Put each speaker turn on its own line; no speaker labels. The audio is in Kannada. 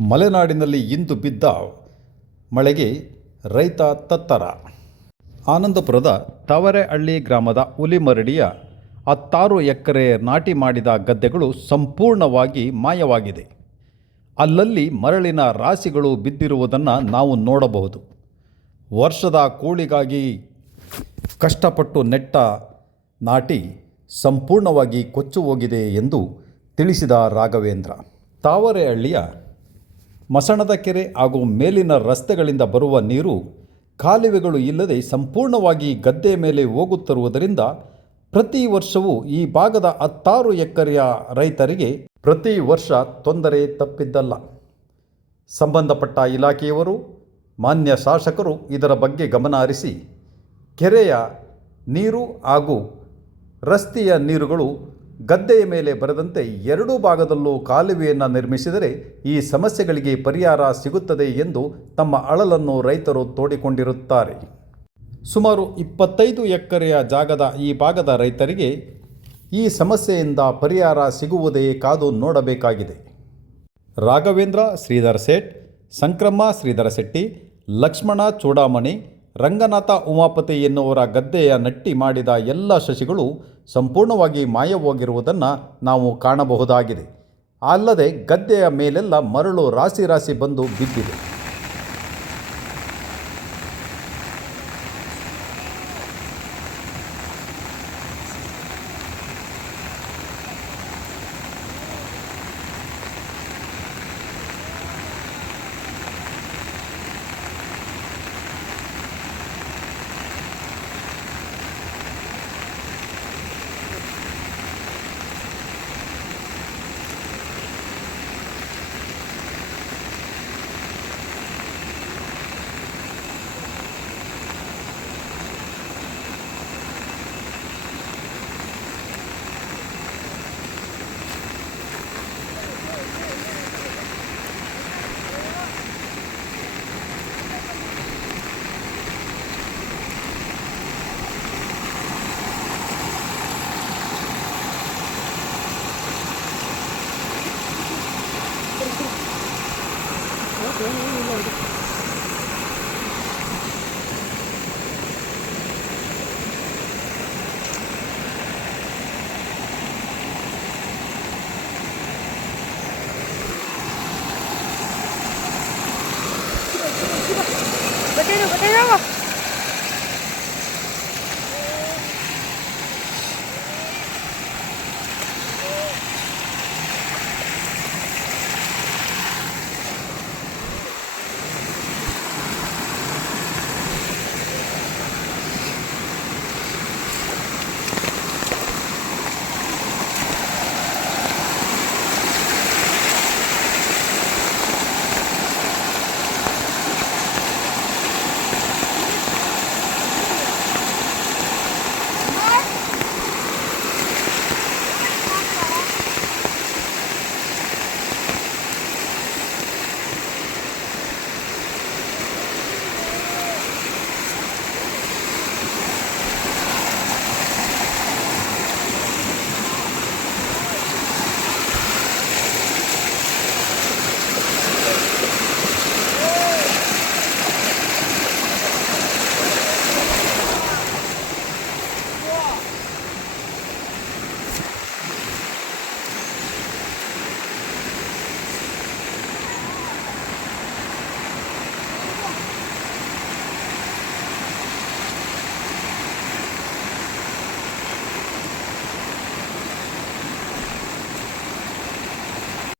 ಮಲೆನಾಡಿನಲ್ಲಿ ಇಂದು ಬಿದ್ದ ಮಳೆಗೆ ರೈತ ತತ್ತರ. ಆನಂದಪುರದ ತವರೆಹಳ್ಳಿ ಗ್ರಾಮದ ಹುಲಿಮರಡಿಯ ಹತ್ತಾರು ಎಕರೆ ನಾಟಿ ಮಾಡಿದ ಗದ್ದೆಗಳು ಸಂಪೂರ್ಣವಾಗಿ ಮಾಯವಾಗಿದೆ. ಅಲ್ಲಲ್ಲಿ ಮರಳಿನ ರಾಶಿಗಳು ಬಿದ್ದಿರುವುದನ್ನು ನಾವು ನೋಡಬಹುದು. ವರ್ಷದ ಕೂಳಿಗಾಗಿ ಕಷ್ಟಪಟ್ಟು ನೆಟ್ಟ ನಾಟಿ ಸಂಪೂರ್ಣವಾಗಿ ಕೊಚ್ಚು ಹೋಗಿದೆ ಎಂದು ತಿಳಿಸಿದ ರಾಘವೇಂದ್ರ. ತಾವರೆಹಳ್ಳಿಯ ಮಸಣದ ಕೆರೆ ಹಾಗೂ ಮೇಲಿನ ರಸ್ತೆಗಳಿಂದ ಬರುವ ನೀರು ಕಾಲುವೆಗಳು ಇಲ್ಲದೆ ಸಂಪೂರ್ಣವಾಗಿ ಗದ್ದೆ ಮೇಲೆ ಹೋಗುತ್ತಿರುವುದರಿಂದ ಪ್ರತಿ ವರ್ಷವೂ ಈ ಭಾಗದ ಹತ್ತಾರು ಎಕರೆಯ ರೈತರಿಗೆ ಪ್ರತಿ ವರ್ಷ ತೊಂದರೆ ತಪ್ಪಿದ್ದಲ್ಲ. ಸಂಬಂಧಪಟ್ಟ ಇಲಾಖೆಯವರು, ಮಾನ್ಯ ಶಾಸಕರು ಇದರ ಬಗ್ಗೆ ಗಮನ ಹರಿಸಿ, ಕೆರೆಯ ನೀರು ಹಾಗೂ ರಸ್ತೆಯ ನೀರುಗಳು ಗದ್ದೆಯ ಮೇಲೆ ಬರದಂತೆ ಎರಡೂ ಭಾಗದಲ್ಲೂ ಕಾಲುವೆಯನ್ನು ನಿರ್ಮಿಸಿದರೆ ಈ ಸಮಸ್ಯೆಗಳಿಗೆ ಪರಿಹಾರ ಸಿಗುತ್ತದೆ ಎಂದು ತಮ್ಮ ಅಳಲನ್ನು ರೈತರು ತೋಡಿಕೊಂಡಿರುತ್ತಾರೆ. ಸುಮಾರು ಇಪ್ಪತ್ತೈದು ಎಕರೆಯ ಜಾಗದ ಈ ಭಾಗದ ರೈತರಿಗೆ ಈ ಸಮಸ್ಯೆಯಿಂದ ಪರಿಹಾರ ಸಿಗುವುದೇ ಕಾದು ನೋಡಬೇಕಾಗಿದೆ. ರಾಘವೇಂದ್ರ, ಶ್ರೀಧರ ಸೇಠ್, ಸಂಕ್ರಮ್ಮ, ಶ್ರೀಧರ ಶೆಟ್ಟಿ, ಲಕ್ಷ್ಮಣ ಚೂಡಾಮಣಿ, ರಂಗನಾಥ ಉಮಾಪತಿ ಎನ್ನುವರ ಗದ್ದೆಯ ನಟ್ಟಿ ಮಾಡಿದ ಎಲ್ಲ ಸಸಿಗಳು ಸಂಪೂರ್ಣವಾಗಿ ಮಾಯವಾಗಿರುವುದನ್ನು ನಾವು ಕಾಣಬಹುದಾಗಿದೆ. ಅಲ್ಲದೆ ಗದ್ದೆಯ ಮೇಲೆಲ್ಲ ಮರಳು ರಾಸಿ ರಾಸಿ ಬಂದು ಬಿದ್ದಿದೆ.
别人遗漏的。我待着，我待吧。